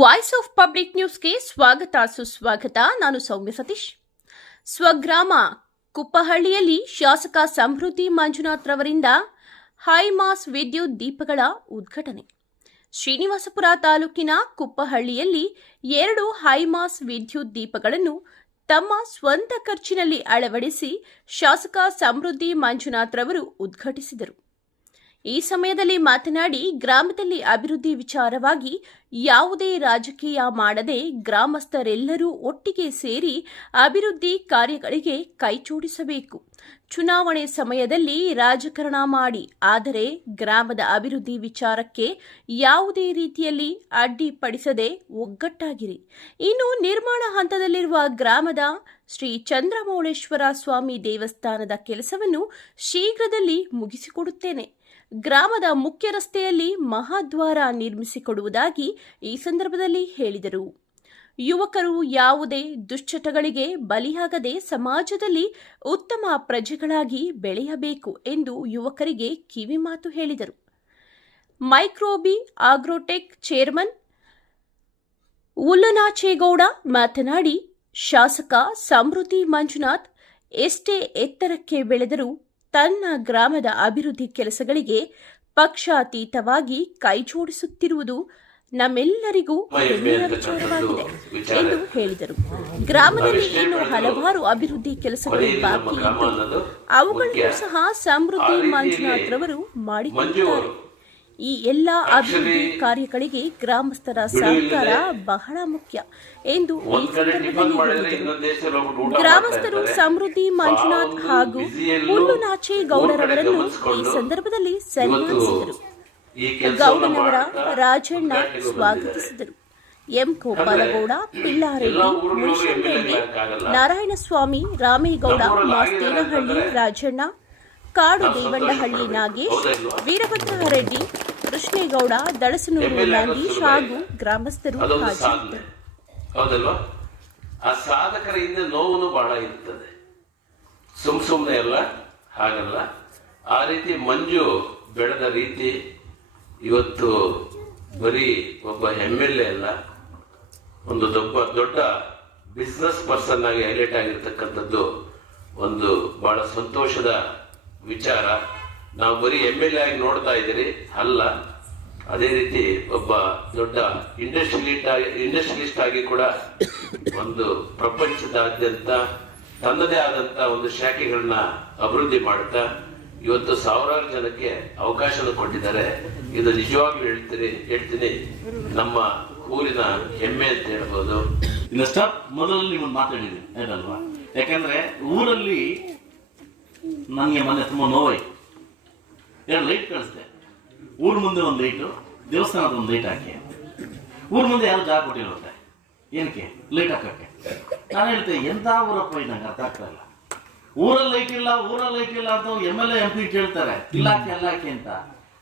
Voice of public ನ್ಯೂಸ್ಗೆ ಸ್ವಾಗತ ಸುಸ್ವಾಗತ. ನಾನು ಸೌಮ್ಯ ಸತೀಶ್. ಸ್ವಗ್ರಾಮ ಕುಪ್ಪಹಳ್ಳಿಯಲ್ಲಿ ಶಾಸಕ ಸಮೃದ್ಧಿ ಮಂಜುನಾಥ್ ರವರಿಂದ ಹೈಮಾಸ್ ವಿದ್ಯುತ್ ದೀಪಗಳ ಉದ್ಘಾಟನೆ. ಶ್ರೀನಿವಾಸಪುರ ತಾಲೂಕಿನ ಕುಪ್ಪಹಳ್ಳಿಯಲ್ಲಿ 2 ಹೈಮಾಸ್ ವಿದ್ಯುತ್ ದೀಪಗಳನ್ನು ತಮ್ಮ ಸ್ವಂತ ಖರ್ಚಿನಲ್ಲಿ ಅಳವಡಿಸಿ ಶಾಸಕ ಸಮೃದ್ಧಿ ಮಂಜುನಾಥ್ ರವರು ಉದ್ಘಾಟಿಸಿದರು. ಈ ಸಮಯದಲ್ಲಿ ಮಾತನಾಡಿ, ಗ್ರಾಮದಲ್ಲಿ ಅಭಿವೃದ್ಧಿ ವಿಚಾರವಾಗಿ ಯಾವುದೇ ರಾಜಕೀಯ ಮಾಡದೆ ಗ್ರಾಮಸ್ಥರೆಲ್ಲರೂ ಒಟ್ಟಿಗೆ ಸೇರಿ ಅಭಿವೃದ್ಧಿ ಕಾರ್ಯಗಳಿಗೆ ಕೈಜೋಡಿಸಬೇಕು. ಚುನಾವಣೆ ಸಮಯದಲ್ಲಿ ರಾಜಕಾರಣ ಮಾಡಿ, ಆದರೆ ಗ್ರಾಮದ ಅಭಿವೃದ್ಧಿ ವಿಚಾರಕ್ಕೆ ಯಾವುದೇ ರೀತಿಯಲ್ಲಿ ಅಡ್ಡಿಪಡಿಸದೆ ಒಗ್ಗಟ್ಟಾಗಿರಿ. ಇನ್ನು ನಿರ್ಮಾಣ ಹಂತದಲ್ಲಿರುವ ಗ್ರಾಮದ ಶ್ರೀ ಚಂದ್ರಮೌಳೇಶ್ವರ ಸ್ವಾಮಿ ದೇವಸ್ಥಾನದ ಕೆಲಸವನ್ನು ಶೀಘ್ರದಲ್ಲಿ ಮುಗಿಸಿಕೊಡುತ್ತೇನೆ. ಗ್ರಾಮದ ಮುಖ್ಯ ರಸ್ತೆಯಲ್ಲಿ ಮಹಾದ್ವಾರ ನಿರ್ಮಿಸಿಕೊಡುವುದಾಗಿ ಈ ಸಂದರ್ಭದಲ್ಲಿ ಹೇಳಿದರು. ಯುವಕರು ಯಾವುದೇ ದುಶ್ಚಟಗಳಿಗೆ ಬಲಿಯಾಗದೆ ಸಮಾಜದಲ್ಲಿ ಉತ್ತಮ ಪ್ರಜೆಗಳಾಗಿ ಬೆಳೆಯಬೇಕು ಎಂದು ಯುವಕರಿಗೆ ಕಿವಿಮಾತು ಹೇಳಿದರು. ಮೈಕ್ರೋಬಿ ಆಗ್ರೋಟೆಕ್ ಚೇರ್ಮನ್ ಉಲ್ಲನಾಚೇಗೌಡ ಮಾತನಾಡಿ, ಶಾಸಕ ಸಮೃದ್ಧಿ ಮಂಜುನಾಥ್ ಎಷ್ಟೇ ಎತ್ತರಕ್ಕೆ ಬೆಳೆದರೂ ತನ್ನ ಗ್ರಾಮದ ಅಭಿವೃದ್ಧಿ ಕೆಲಸಗಳಿಗೆ ಪಕ್ಷಾತೀತವಾಗಿ ಕೈಜೋಡಿಸುತ್ತಿರುವುದು ನಮ್ಮೆಲ್ಲರಿಗೂ ಹೆಮ್ಮೆಯ ವಿಚಾರವಾಗಿದೆ ಎಂದು ಹೇಳಿದರು. ಗ್ರಾಮದಲ್ಲಿ ಇನ್ನೂ ಹಲವಾರು ಅಭಿವೃದ್ಧಿ ಕೆಲಸಗಳು ಬಾಕಿ ಇದ್ದು ಅವುಗಳನ್ನು ಸಹ ಸಮೃದ್ಧಿ ಮಂಜುನಾಥ್ ರವರು ಮಾಡಿಕೊಡುತ್ತಾರೆ. ಈ ಎಲ್ಲ ಅಭಿವೃದ್ಧಿ ಕಾರ್ಯಗಳಿಗೆ ಗ್ರಾಮಸ್ಥರ ಸಹಕಾರ ಬಹಳ ಮುಖ್ಯ ಎಂದು ಈ ಸಂದರ್ಭದಲ್ಲಿ ಹೇಳಿದರು. ಗ್ರಾಮಸ್ಥರು ಸಮೃದ್ಧಿ ಮಂಜುನಾಥ್ ಹಾಗೂ ಉಲ್ಲುನಾಚೇಗೌಡರವರನ್ನು ಈ ಸಂದರ್ಭದಲ್ಲಿ ಸನ್ಮಾನಿಸಿದರು. ಗೌಡನವರ ರಾಜಣ್ಣ ಸ್ವಾಗತಿಸಿದರು. ಎಂ ಗೋಪಾಲಗೌಡ, ಪಿಳ್ಳಾರೆಡ್ಡಿ, ಮುನಿಶಂರೆಡ್ಡಿ, ನಾರಾಯಣಸ್ವಾಮಿ, ರಾಮೇಗೌಡ, ಮಾಸ್ತೇನಹಳ್ಳಿ ರಾಜಣ್ಣ, ಕಾಡು ದೇವಂಡಹಳ್ಳಿ ನಾಗೇಶ್, ವೀರಭದ್ರರೆಡ್ಡಿ, ಕೃಷ್ಣೇಗೌಡ, ದಳಸನೂರು ನಂದೀಶ್ ಹಾಗೂ ಗ್ರಾಮಸ್ಥರು ಹಾಜರಿದ್ದರು. ಹೌದಲ್ವಾ? ಆ ಸಾಧಕರ ಹಿಂದೆ ನೋವು ಬಹಳ ಇರ್ತದೆ, ಸುಮ್ಮನೆ ಎಲ್ಲ ಹಾಗಲ್ಲ. ಆ ರೀತಿ ಮಂಜು ಬೆಳೆದ ರೀತಿ ಇವತ್ತು ಬರೀ ಒಬ್ಬ MLA ಅಲ್ಲ, ಒಂದು ದೊಡ್ಡ ಬಿಸ್ನೆಸ್ ಪರ್ಸನ್ ಆಗಿ ಹೈಲೈಟ್ ಆಗಿರ್ತಕ್ಕಂಥದ್ದು ಒಂದು ಬಹಳ ಸಂತೋಷದ ವಿಚಾರ. ನಾವು ಬರೀ MLA ಆಗಿ ನೋಡ್ತಾ ಇದ್ದೀರಿ ಅಲ್ಲ, ಅದೇ ರೀತಿ ಒಬ್ಬ ದೊಡ್ಡ ಇಂಡಸ್ಟ್ರಿಯಲಿಸ್ಟ್ ಆಗಿ ಕೂಡ ಒಂದು ಪ್ರಪಂಚದಾದ್ಯಂತ ತನ್ನದೇ ಆದಂತ ಒಂದು ಶಾಖೆಗಳನ್ನ ಅಭಿವೃದ್ಧಿ ಮಾಡುತ್ತಾ ಇವತ್ತು ಸಾವಿರಾರು ಜನಕ್ಕೆ ಅವಕಾಶ ಕೊಟ್ಟಿದ್ದಾರೆ. ಇದು ನಿಜವಾಗ್ಲೂ ಹೇಳ್ತೀನಿ ನಮ್ಮ ಊರಿನ ಹೆಮ್ಮೆ ಅಂತ ಹೇಳ್ಬೋದು. ಇನ್ನಷ್ಟ ಮೊದಲಲ್ಲಿ ನೀವು ಮಾತಾಡಿದ್ರಿ ಏನಲ್ವಾ? ಯಾಕಂದ್ರೆ ಊರಲ್ಲಿ ನನಗೆ ಮೊನ್ನೆ ತುಂಬಾ ನೋವಾಯ್ತು. 2 ಲೈಟ್ ಕಳಿಸ್ದೆ. ಊರ್ ಮುಂದೆ ಒಂದು ಲೈಟು, ದೇವಸ್ಥಾನದ ಒಂದು ಲೈಟ್ ಹಾಕಿ. ಊರ್ ಮುಂದೆ ಯಾರು ಜಾಗ ಕೊಟ್ಟಿರುತ್ತೆ ಏನಕ್ಕೆ ಲೈಟ್ ಹಾಕಕ್ಕೆ? ನಾನು ಹೇಳ್ತೇನೆ, ಎಂತ ಊರಪ್ಪ ಇದು, ನಂಗೆ ಅರ್ಥ ಆಗ್ತಾ ಇಲ್ಲ. ಊರಲ್ಲಿ ಲೈಟ್ ಇಲ್ಲ ಅಂತ MLA MP ಕೇಳ್ತಾರೆ, ಇಲಾಖೆ ಅಂತ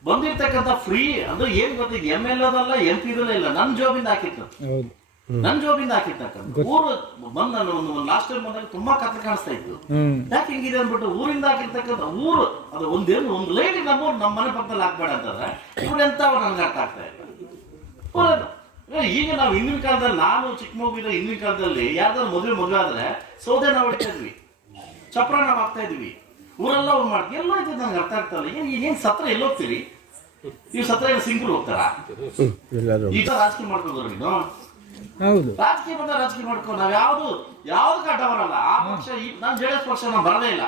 ಬಂದಿರ್ತಕ್ಕಂಥ ಫ್ರೀ. ಅದು ಏನ್ ಗೊತ್ತಿದೆ, MLA MP ಇಲ್ಲ, ನನ್ನ ಜಾಬಿಂದ ಹಾಕಿರ್ತಕ್ಕಂಥ ಊರು ಬಂದ ಲಾಸ್ಟ್ ಟೈಮ್ ಬಂದಾಗ ತುಂಬಾ ಕತ್ತ ಕಾಣಿಸ್ತಾ ಇತ್ತು. ಯಾಕೆ ಹಿಂಗಿದೆ ಅಂದ್ಬಿಟ್ಟು ಊರಿಂದ ಹಾಕಿರ್ತಕ್ಕಂಥ ಊರು ಅದು ಒಂದು ಲೈಟ್ ನಮ್ಮ ಮನೆ ಪಕ್ಕದಲ್ಲಿ ಹಾಕ್ಬೇಡ ಅಂತಂದ್ರೆ ಇವ್ರು ಎಂತ ನನ್ಗೆ ಅರ್ಥ ಆಗ್ತಾ ಇಲ್ಲ. ಈಗ ನಾವು ಹಿಂದಿನ ಕಾಲದಲ್ಲಿ, ನಾನು ಚಿಕ್ಕ ಮಗುವಿನ ಹಿಂದಿನ ಕಾಲದಲ್ಲಿ ಯಾವ್ದಾದ್ರು ಮದುವೆ ಆದ್ರೆ ಸೌದೆ ನಾವು ಹೊಡಿತಾ ಇದ್ವಿ, ಚಪ್ರ ನಾವು ಹಾಕ್ತಾ ಇದ್ವಿ, ಊರೆಲ್ಲ ಮಾಡ್ತೀವಿ. ಎಲ್ಲ ಇದ್ದು ನನ್ಗೆ ಅರ್ಥ ಆಗ್ತಾ ಇಲ್ಲ. ಏನ್ ಸತ್ರ ಎಲ್ಲೋಗ್ತೀರಿ ನೀವು? ಸತ್ರ ಏನು ಸಿಂಗಲ್ ಹೋಗ್ತಾರ? ಈಗ ರಾಜಕೀಯ ಮಾಡ್ಕೊಂಡ್ರು ನೀನು. ರಾಜಕೀಯ ಮಾಡ್ಕೊ. ನಾವ್ ಯಾವ್ದು ಕಾಟ ಬರಲ್ಲ. ಆ ಪಕ್ಷ ನಾನು JDS ಪಕ್ಷ ನಾನು ಬರದೇ ಇಲ್ಲ.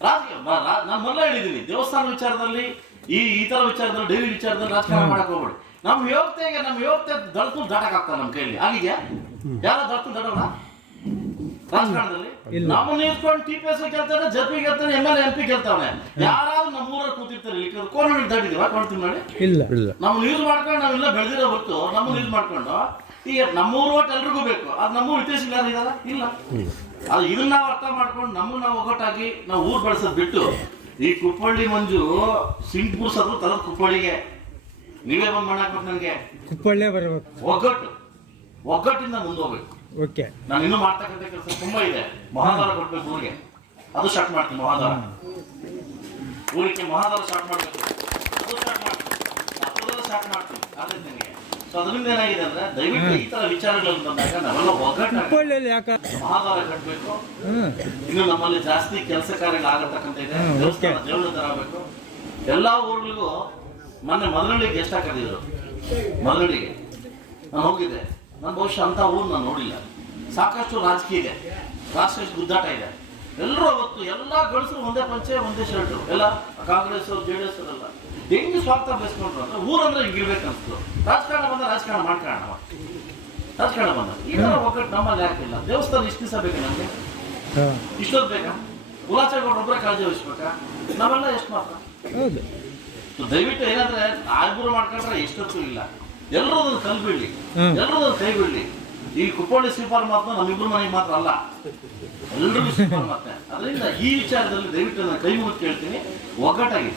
ರಾಜಕೀಯ ನಾನು ಮೊದಲೇ ಹೇಳಿದ್ದೀನಿ, ದೇವಸ್ಥಾನ ವಿಚಾರದಲ್ಲಿ ಈ ತರ ವಿಚಾರದಲ್ಲಿ, ಡೈರಿ ವಿಚಾರದಲ್ಲಿ ರಾಜಕಾರಣ ಮಾಡಕ್ ಹೋಗ್ಬೇಡಿ. ನಮ್ ಯೋಗ್ಯತೆ ದಳತು ದಾಟಕ್ ಆಗ್ತಾರ ನಮ್ ಕೈಲಿ. ಆಗಿದ್ಯಾ? ಯಾರ ದಳತು ದಾಟೋಣ ರಾಜಕಾರಣದಲ್ಲಿ? ನಮ್ಮನ್ನ ನಿಂತ್ಕೊಂಡು TPS ಕೇಳ್ತಾನೆ, JP ಕೇಳ್ತಾನೆ, MLA MP ಕೇಳ್ತಾನೆ. ಯಾರಾದ್ರೂ ನಮ್ಮೂರಲ್ಲಿ ಕೂತಿರ್ತಾರೆ, ಕೋಣಿ ದಾಟಿದೀವ ಕಾಣ್ತೀವಿ ನೋಡಿ. ನಮ್ಮನ್ನ ಯೂಸ್ ಮಾಡ್ಕೊಂಡು ನಾವೆಲ್ಲ ಬೆಳೆದಿರೋ ಹೊತ್ತು ನಮ್ಮನ್ನ ಯೂಸ್ ಮಾಡ್ಕೊಂಡು ಈಗ ನಮ್ಮೂರು ಒಟ್ಟು ಎಲ್ರಿಗೂ ಬೇಕು. ಅದು ನಮ್ಮೂರು ಇತಿಹಾಸ ಯಾರು ಇದಾರ? ಇಲ್ಲ. ಅದು ಇದನ್ನ ನಾವು ಅರ್ಥ ಮಾಡ್ಕೊಂಡು ನಾವು ಒಗ್ಗಟ್ಟಾಗಿ ನಾವು ಊರು ಬೆಳೆಸೋದು ಬಿಟ್ಟು, ಈ ಕುಪ್ಪಳ್ಳಿ ಮಂಜು ಸಿಂಗ್ಪುರ್ ಸದ್ರು ತರದ ಕುಪ್ಪಳ್ಳಿಗೆ ನೀವೇ ಬಂದ್ ಮಾಡಾಕ್ಬೇಕು. ನನಗೆ ಕುಪ್ಪಳ್ಳಿ ಬರಬೇಕು, ಒಗ್ಗಟ್ಟಿಂದ ಮುಂದೋಗ್ಬೇಕು. ನಾನು ಇನ್ನೂ ಮಾಡ್ತಕ್ಕಂಥ ಕೆಲಸ ತುಂಬಾ ಇದೆ. ಮಹಾದ್ವಾರ ಕೊಡ್ಬೇಕು ಊರಿಗೆ, ಅದು ಸ್ಟಾರ್ಟ್ ಮಾಡ್ತೀನಿ. ಊರಿಗೆ ಮಹಾದ್ವಾರ ಸ್ಟಾರ್ಟ್ ಮಾಡ್ಬೇಕು, ಅದು ಸ್ಟಾರ್ಟ್ ಮಾಡ್ತೀನಿ. ಅದೇ ನನಗೆ ಸೊ ಅದರಿಂದ ಏನಾಗಿದೆ ಅಂದ್ರೆ ದಯವಿಟ್ಟು ಈ ತರ ವಿಚಾರಗಳಲ್ಲಿ ಬಂದಾಗ ನಾವೆಲ್ಲ ಒಗ್ಗಟ್ಟಾಗಿ ಸಮಾಧಾನ ಕಟ್ಟಬೇಕು. ಇನ್ನು ನಮ್ಮಲ್ಲಿ ಜಾಸ್ತಿ ಕೆಲಸ ಕಾರ್ಯಗಳು ಆಗತಕ್ಕಂತ ಇದೆ. ದೇವಸ್ಥಾನ ಜೀರ್ಣೋದ್ಧಾರ ಆಗಬೇಕು. ಎಲ್ಲಾ ಊರುಗಳಿಗೂ ಮೊನ್ನೆ ಮದನಹಳ್ಳಿಗೆ ಗೆಸ್ಟ್ ಹಾಕಿದ್ರು. ಮದನಹಳ್ಳಿಗೆ ನಾನು ಹೋಗಿದ್ದೆ. ನಾನು ಬಹುಶಃ ಅಂತ ಊರು ನಾನು ನೋಡಿಲ್ಲ. ಸಾಕಷ್ಟು ರಾಜಕೀಯ ಇದೆ, ಸಾಕಷ್ಟು ಗುದ್ದಾಟ ಇದೆ. ಎಲ್ಲರೂ ಅವತ್ತು ಎಲ್ಲಾ ಗಂಡಸರು ಒಂದೇ ಪಂಚೆ ಒಂದೇ ಶರ್ಟು, ಎಲ್ಲ ಕಾಂಗ್ರೆಸ್ ಅವರು JDS ಅವರೆಲ್ಲ ಹೆಂಗೆ ಸ್ವಾರ್ಥ ಬೆಳೆಸ್ಕೊಂಡ್ರು ಅಂದ್ರೆ ಊರಂದ್ರೆ ಹಿಂಗಿರ್ಬೇಕು ಅನ್ಸ್ತು. ರಾಜಕಾರಣ ಬಂದ ರಾಜಕಾರಣ ಮಾಡ್ಕೊಳ್ಳೋಣ. ರಾಜಕಾರಣ ಬಂದ ಈ ತರ ಒಗ್ಗಟ್ಟು ನಮ್ಮಲ್ಲಿ ಯಾಕಿಲ್ಲ? ದೇವಸ್ಥಾನ ಇಷ್ಟು ದಿವಸ ಬೇಕಾ ನಮ್ಗೆ? ಇಷ್ಟೊತ್ತು ಬೇಕಾ? ಕುಲಾಚಾರ್ಯ ಒಬ್ಬರೇ ಕಾಳಜಿ ವಹಿಸ್ಬೇಕಾ? ನಾವೆಲ್ಲ ಎಷ್ಟು ಮಾತ್ರ? ದಯವಿಟ್ಟು ಏನಾದ್ರೆ ಆಗ್ಬರು ಮಾಡ್ಕೊಂಡ್ರೆ ಎಷ್ಟೊತ್ತು ಇಲ್ಲ. ಎಲ್ಲರೂ ಅದನ್ನು ಕಲ್ ಬೀಳ್ಲಿ, ಎಲ್ಲರೂ ಅದನ್ನು ಕೈ ಬೀಳ್ಲಿ. ಈ ಕುಪ್ಪಳ್ಳಿ ಶ್ರೀಪಾಲ್ ಮಾತ್ರ ನಮ್ಮಿಬ್ರು ಮನೆಗೆ ಮಾತ್ರ ಅಲ್ಲ, ಎಲ್ಲರಿಗೂ ಶ್ರೀಪಾಲ್ ಮಾತ್ರ. ಅದರಿಂದ ಈ ವಿಚಾರದಲ್ಲಿ ದಯವಿಟ್ಟು ನಾನು ಕೈ ಮುಗಿದು ಕೇಳ್ತೀನಿ, ಒಗ್ಗಟ್ಟಾಗಿ